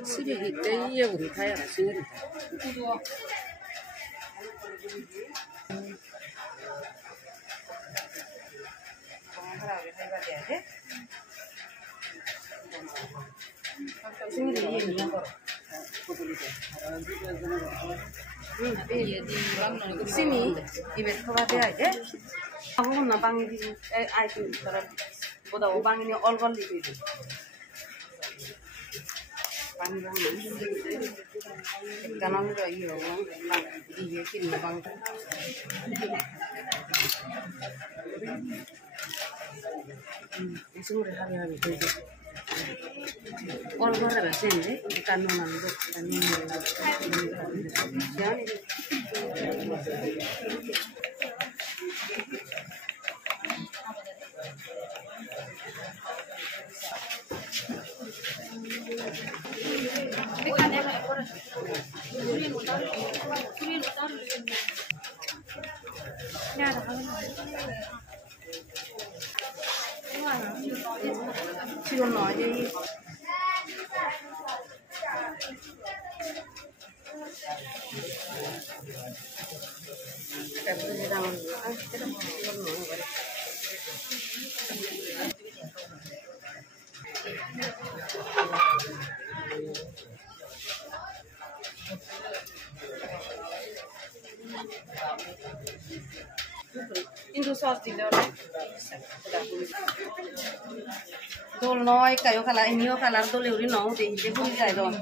Sini kita iya udah kaya lah sini. Sini, ibu coba dia aja. Aku mau nabang ini, item terus, bodoh nabang ini all di itu. Bang, kanam itu iya, bang, iya kini bang. Semua hari-hari itu. All ada sini, ikan nungan itu, ikan nungan. Jangan itu. Chưa nói đi. Cái gì đang cái đó chưa nói vậy. Into sauce di dalam. Dol noi kayo kala inyo kala dol uri no de de bui kai don.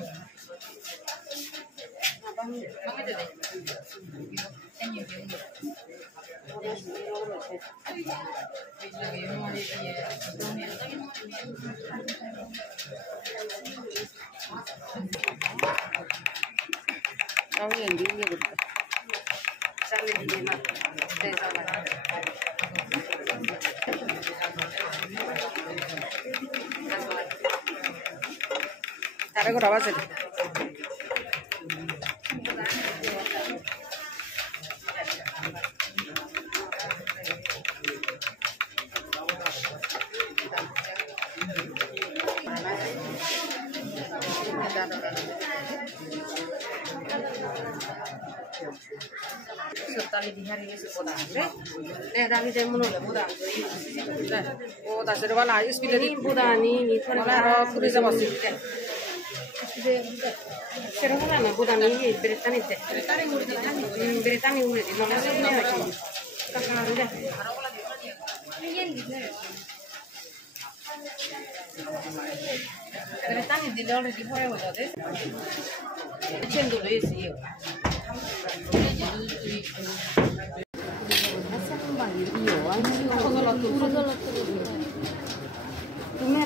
Tahu yang dia gitu. Sale dia nak desa lah. Tarik ke bawah sini. Tali di hari ini sekolah, dari saya menolak budak. Oh, tak seru lah. Ispilnya budak ni thora lah. Puri sama sih. Seru lah na budak ni beretan itu. Beretan ni udah. Nama saya ni lagi. Kakak udah. Beretan ni di luar di luar udah deh. Cendu besi. Iya,